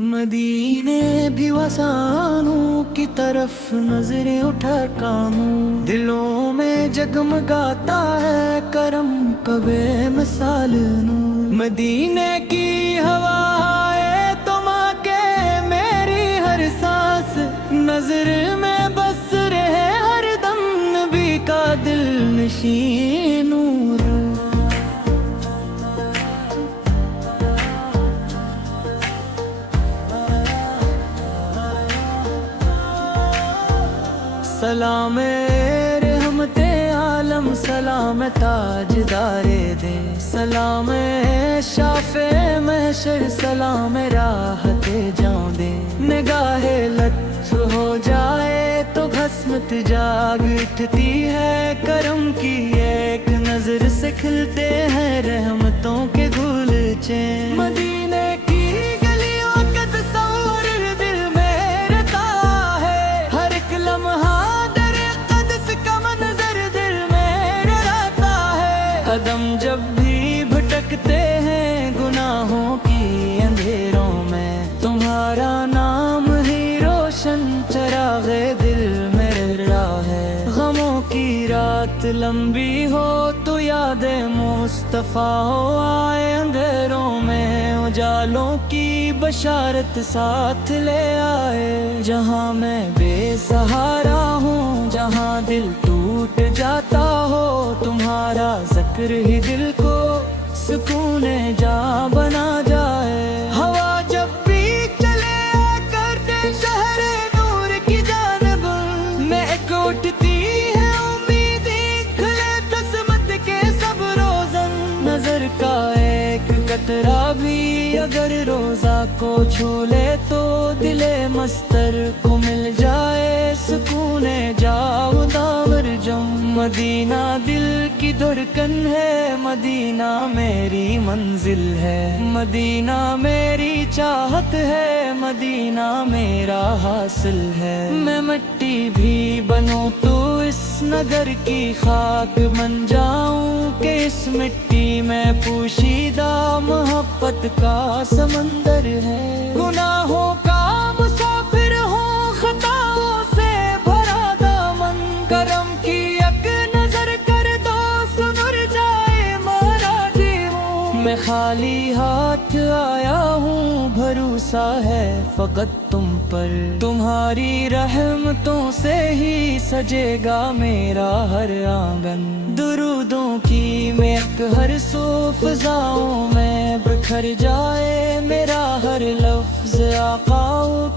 مدینے بھی وسانوں کی طرف نظریں اٹھاتا ہوں، دلوں میں جگمگاتا ہے کرم کا بے مثال نور۔ مدینے کی ہوائیں تم آکے میری ہر سانس، نظر میں بس رہے ہر دم نبی کا دل نشین نور۔ سلام رحمت عالم، سلام تاجدار دے، سلام شافع محشر، سلام راحت جاں دے۔ نگاہ لطف ہو جائے تو بھسمت جاگ اٹھتی ہے، کرم کی ایک نظر سے کھلتے ہیں رحمتوں کے گلچے۔ مدینے کی گلیوں کا تصور دل میں رہتا ہے، ہر ایک لمحہ قدم جب بھی بھٹکتے ہیں گناہوں کی اندھیروں میں، تمہارا نام ہی روشن چراغ دل میں رہا ہے۔ غموں کی رات لمبی ہو تو یاد مصطفیٰ ہو آئے، اندھیروں میں اجالوں کی بشارت ساتھ لے آئے۔ جہاں میں بے سہارا ہوں، جہاں دل ٹوٹ جاتا ہو، تمہارا ذکر ہی دل کو سکون جاں بنا جائے۔ ہوا جب بھی چلے کر دے شہر نور کی جانب، میں ایک اٹھتی ہے امیدیں کھلے قسمت کے سب روزن۔ نظر کا ایک قطرہ بھی اگر روزہ کو چھو لے تو دل مستر کو مل جائے سکون جاؤ داور جم۔ مدینہ دل کی دھڑکن ہے، مدینہ میری منزل ہے، مدینہ میری چاہت ہے، مدینہ میرا حاصل ہے۔ میں مٹی بھی بنوں تو اس نگر کی خاک بن جاؤں، کہ اس مٹی میں پوشیدہ محبت کا سمندر ہے۔ گناہوں کا مسافر ہوں، خطاؤں سے بھرا دامن، کرم کی ایک نظر کر دو سنور جائے مہاراجی ہوں۔ میں خالی ہاتھ آیا ہوں، بھروسہ ہے فقط تم پر، تمہاری رحمتوں سے ہی سجے گا میرا ہر آنگن۔ درودوں کی مہک ہر سو فضاؤں میں بکھر جائے، میرا ہر لفظ آقا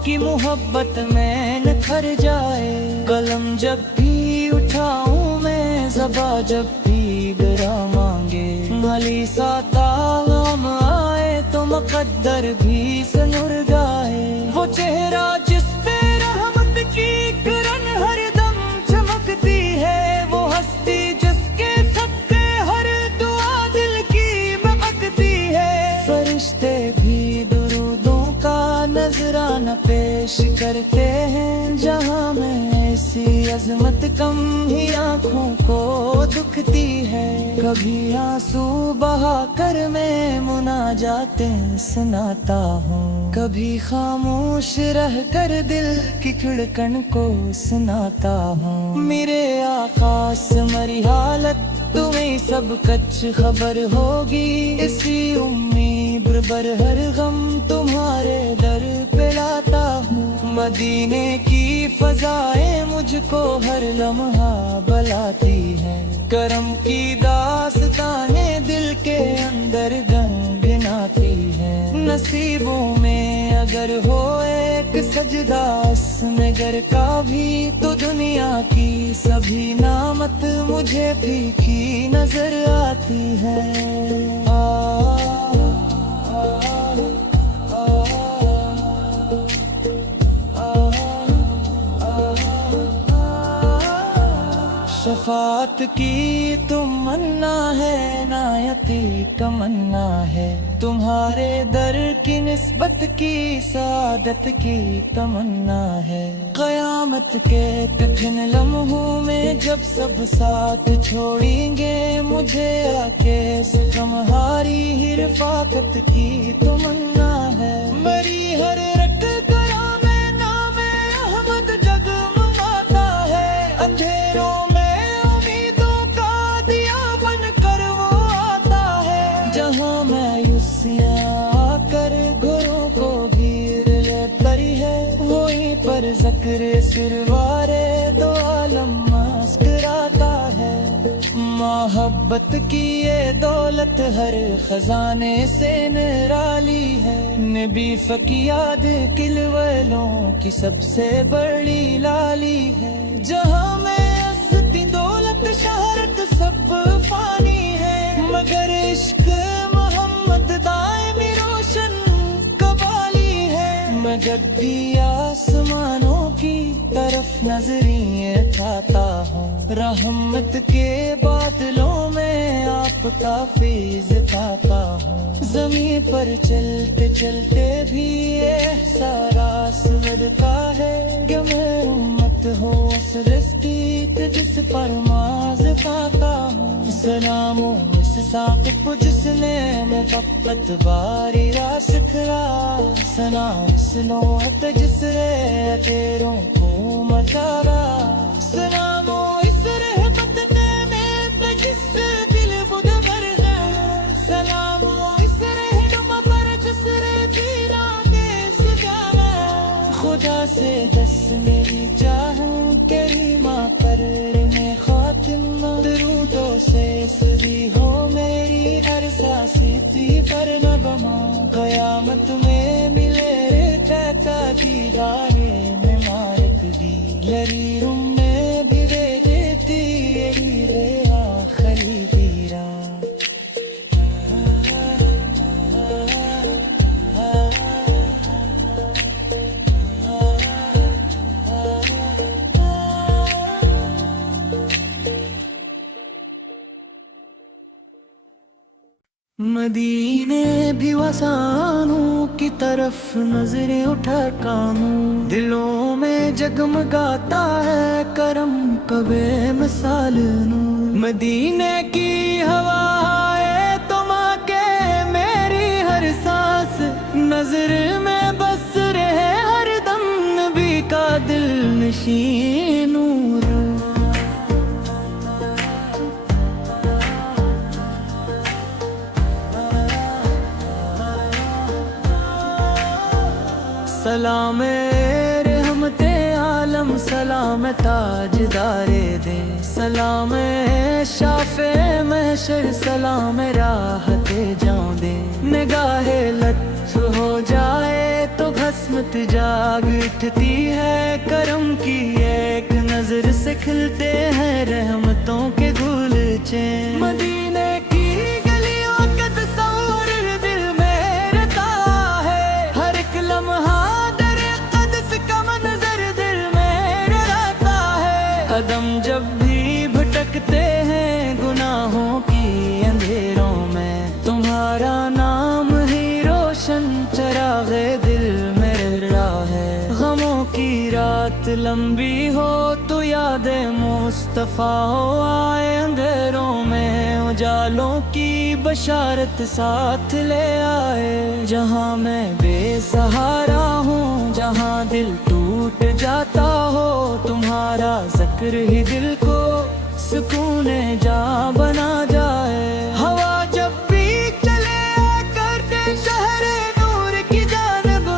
کی محبت میں نکھر جائے۔ قلم جب بھی اٹھاؤں میں، زباں جب بھی گرا مانگے، بھلی سا تاغم آئے تو مقدر بھی سنور گائے۔ وہ چہرہ جس پہ رحمت کی کرن ہر دم چمکتی ہے، وہ ہستی جس کے صدقے ہر دعا دل کی بہکتی ہے۔ فرشتے بھی درودوں کا نذرانہ پیش کرتے ہیں، جہاں میں ایسی عظمت کم ہی آنکھوں کو دکھتی ہے۔ کبھی آنسو بہا کر میں مناجاتیں سناتا ہوں، کبھی خاموش رہ کر دل کی دھڑکن کو سناتا ہوں۔ میرے آقا سے میری حالت تمہیں سب کچھ خبر ہوگی، اسی امید بر ہر غم تمہارے در پہ لاتا ہوں۔ مدینے کی فضائیں مجھ کو ہر لمحہ بلاتی ہیں، کرم کی داستانیں دل کے اندر گنگناتی ہیں۔ نصیبوں میں اگر ہو ایک سجدہ اس نگر کا بھی، تو دنیا کی سبھی نعمت مجھے پھیکی نظر آتی ہے۔ شفاعت کی تمنا ہے، عنایتی تمنا ہے، تمہارے در کی نسبت کی سعادت کی تمنا ہے۔ قیامت کے کٹھن لمحوں میں جب سب ساتھ چھوڑیں گے، مجھے آکے تمہاری ہی رفاقت کی تمنا ہے۔ میری ہر ذکر سروارے دو عالم مسکراتا ہے، محبت کی یہ دولت ہر خزانے سے نرالی ہے، نبی فقیاد کلولوں کی سب سے بڑی لالی ہے، جہاں میں عزتی دولت شہرت سب فانی ہے، مگر عشق محمد دائمی روشن قبالی ہے، میں جب بھی آسمانوں کی طرف نظریں اٹھاتا ہوں، رحمت کے بادلوں میں آپ کا فیض پاتا ہوں، زمین پر چلتے چلتے بھی احساس ورتا ہے کہ میں امت ہوں اس رزق جس پر ماز پاتا ہوں، سلام اس ساقب جس نے محبت باری را سکھلا، سنا اس نوعت جس نے تیروں کو مچارا، سلام اس رحمت میں پہ جس دل بدھ بھر ہے، سلام اس رہنما پر جس نے پیرا کے سجانا، خدا سے دس میری چاہوں کریمہ کرنے خاتمہ، درودوں سے سدی ہو میری ارساسی تھی پر نغمہ، قیامت میں ملے کہتا دیدارے میں مارک دی، لری روم میں بھی دے دیتی یہی رے آخری دیرا۔ مدینے بھی وسانوں کی طرف نظریں اٹھا کاموں، دلوں میں جگمگاتا ہے کرم کا بے مثال نور، مدینے کی ہوائے تم آکے میری ہر سانس، نظر میں بس رہے ہر دم نبی کا دل نشین نور۔ سلام رحمت عالم، سلام تاجدار دے، سلام شافع محشر، سلام راحت جاؤں دے، نگاہ لطف ہو جائے تو بھسمت جاگ اٹھتی ہے، کرم کی ایک نظر سے کھلتے ہیں رحمتوں کے گلچے، مدینے کی گلیوں کا تصور دل میں رہتا ہے، ہر ایک لمحہ قدم جب بھی بھٹکتے ہیں گناہوں کی اندھیروں میں، تمہارا نام ہی روشن چراغ دل میں رہا ہے، غموں کی رات لمبی ہو تو یاد مصطفیٰ ہو آئے، اندھیروں میں اجالوں کی بشارت ساتھ لے آئے، جہاں میں بے سہارا ہوں، جہاں دل ٹوٹ جاتا ہو، تمہارا ذکر ہی دل کو سکون جا بنا جائے، ہوا جب بھی چلے کرتے شہر نور کی جانب،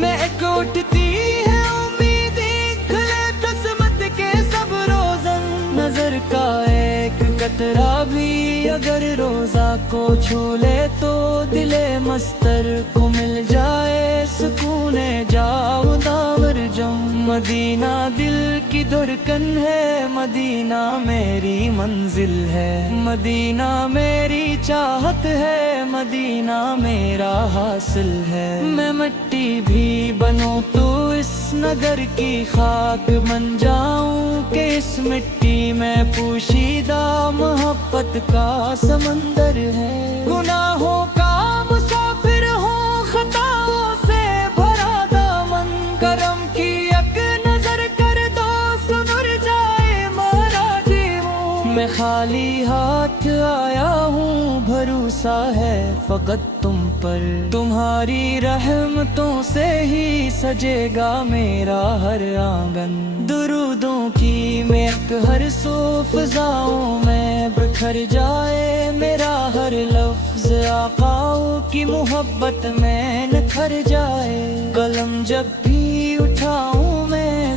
میں ایک اٹھتی ہے امیدیں کھلے قسمت کے سب روزن، نظر کا ایک قطرہ بھی اگر روزہ کو چھو لے تو دل مستر کو مل جائے سکون جاؤ داور جم، مدینہ دل کی دھڑکن ہے، مدینہ میری منزل ہے، مدینہ میری چاہت ہے، مدینہ میرا حاصل ہے، میں مٹی بھی بنوں تو اس نگر کی خاک بن جاؤں کہ اس مٹی میں پوشیدہ محبت کا سمندر ہے، گناہوں کا مسافر ہوں خطاؤں سے بھرا دامن، کرم کی ایک نظر کر دو سنور جائے مہاراجی ہوں، میں خالی ہاتھ آیا ہوں، بھروسہ ہے فقط تم پر، تمہاری رحمتوں سے ہی سجے گا میرا ہر آنگن، درودوں کی مہک ہر سو فضاؤں میں بکھر جائے، میرا ہر لفظ آقاؤں کی محبت میں نکھر جائے، قلم جب بھی اٹھاؤں میں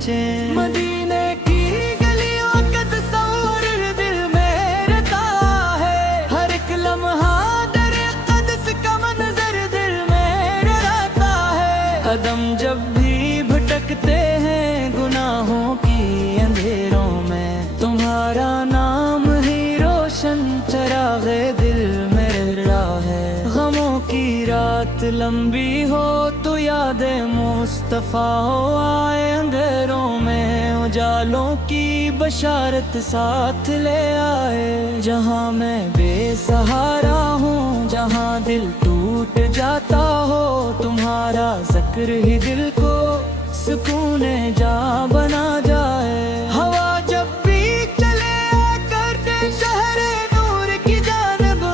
چین مدینے کی گلیوں کا تصور دل میں رہتا ہے ہر ایک لمحہ در قدس کا منظر دل میں رہتا ہے قدم جب بھی بھٹکتے ہیں گناہوں کی اندھیروں میں تمہارا نام ہی روشن چراغ دل میں رہا ہے غموں کی رات لمبی ہو تو یاد مصطفیٰ ہو آئے اندھیروں میں اجالوں کی بشارت ساتھ لے آئے جہاں میں بے سہارا ہوں جہاں دل ٹوٹ جاتا ہو تمہارا ذکر ہی دل کو سکون جا بنا جائے ہوا جب بھی چلے آ کر دے شہر نور کی جانب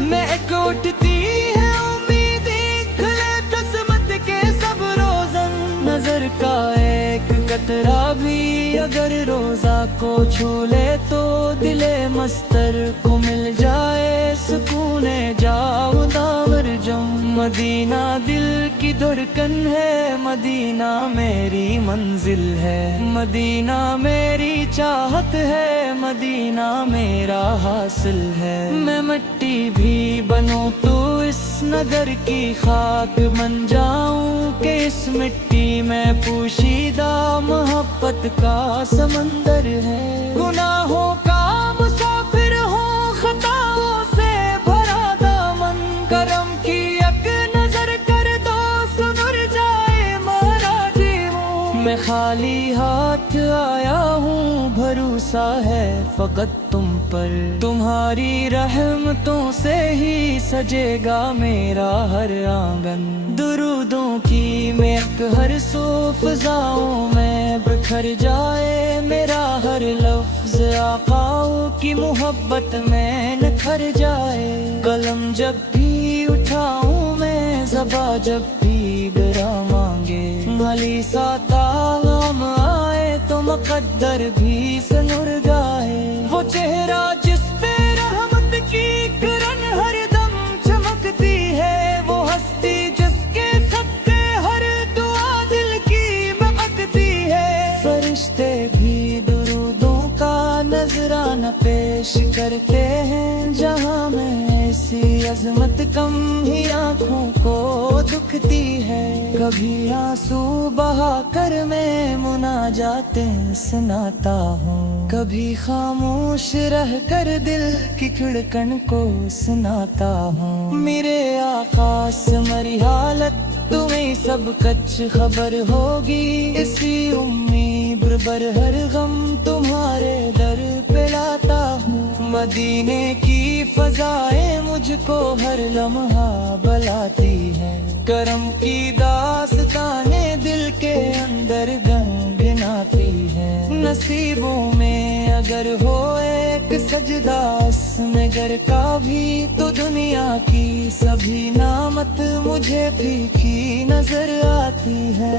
میں ایک اٹھتی ہے امیدیں کھلے قسمت کے سب روزن نظر کا ایک قطرہ بھی اگر روزہ کو چھو لے تو دل مستر کو مل جائے سکون جاؤ داور جم مدینہ دل کی دھڑکن ہے مدینہ میری منزل ہے مدینہ میری چاہت ہے مدینہ میرا حاصل ہے میں مٹی بھی بنوں تو اس نگر کی خاک بن جاؤں کہ اس مٹی میں پوشیدہ محبت کا سمندر ہے گناہوں کا مسافر ہوں خطاؤں سے بھرا دامن کرم کی ایک نظر کر دو سنر جائے مراجعوں میں خالی ہاتھ آیا ہوں بھروسہ ہے فقط تم پر تمہاری رحمتوں سے ہی سجے گا میرا ہر آنگن درودوں کی مہک ہر سو فضاؤں میں بکھر جائے میرا ہر لفظ آقاؤں کی محبت میں نکھر جائے قلم جب بھی اٹھاؤں میں زباں جب بھی گرا مانگے بھلی سا تاغم آئے تو مقدر بھی سنر گائے وہ چہرہ جس پہ رحمت کی کرن ہر دم چمکتی ہے وہ ہستی جس کے صدقے ہر دعا دل کی بہکتی ہے فرشتے بھی درودوں کا نذرانہ پیش کرتے ہیں جہاں میں ایسی عظمت کم ہی آنکھوں کو دکھتی ہے کبھی آنسو بہا کر میں مناجاتیں سناتا ہوں کبھی خاموش رہ کر دل کی کھڑکن کو سناتا ہوں میرے آقا سے میری حالت تمہیں سب کچھ خبر ہوگی اسی امید بر ہر غم تمہارے در پہ لاتا ہوں مدینے کی فضائیں مجھ کو ہر لمحہ بلاتی ہے کرم کی داستانیں دل کے اندر گنگناتی ہے نصیبوں میں اگر ہو ایک سجدہ اس نگر کا بھی تو دنیا کی سبھی نعمت مجھے پھیکی نظر آتی ہے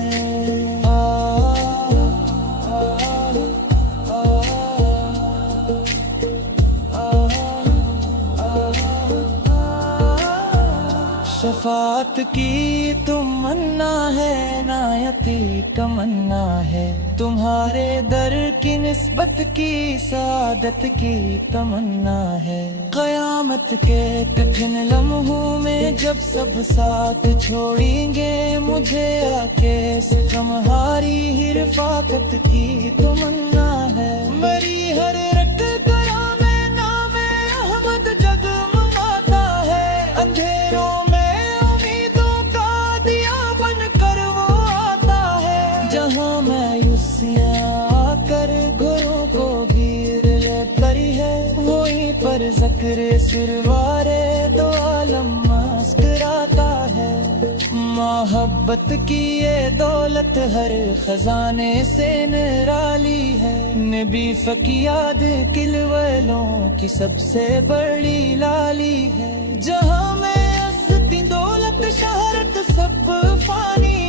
شفاعت کی تمنا ہے نایتی تمنا ہے تمہارے در کی نسبت کی سعادت کی تمنا ہے قیامت کے کٹھن لمحوں میں جب سب ساتھ چھوڑیں گے مجھے آکے تمہاری ہی رفاقت کی تمنا ہے میری ہر رکھ کرا میں نام احمد جگمگاتا ہے اندھیروں میں جہاں مایوسیاں آ کر گھروں کو گھیر لیتی ہے وہیں پر ذکر سروارے دو عالم مسکراتا ہے محبت کی یہ دولت ہر خزانے سے نرالی ہے نبی فقیاد کلویلوں کی سب سے بڑی لالی ہے جہاں میں عزت دولت شہرت سب فانی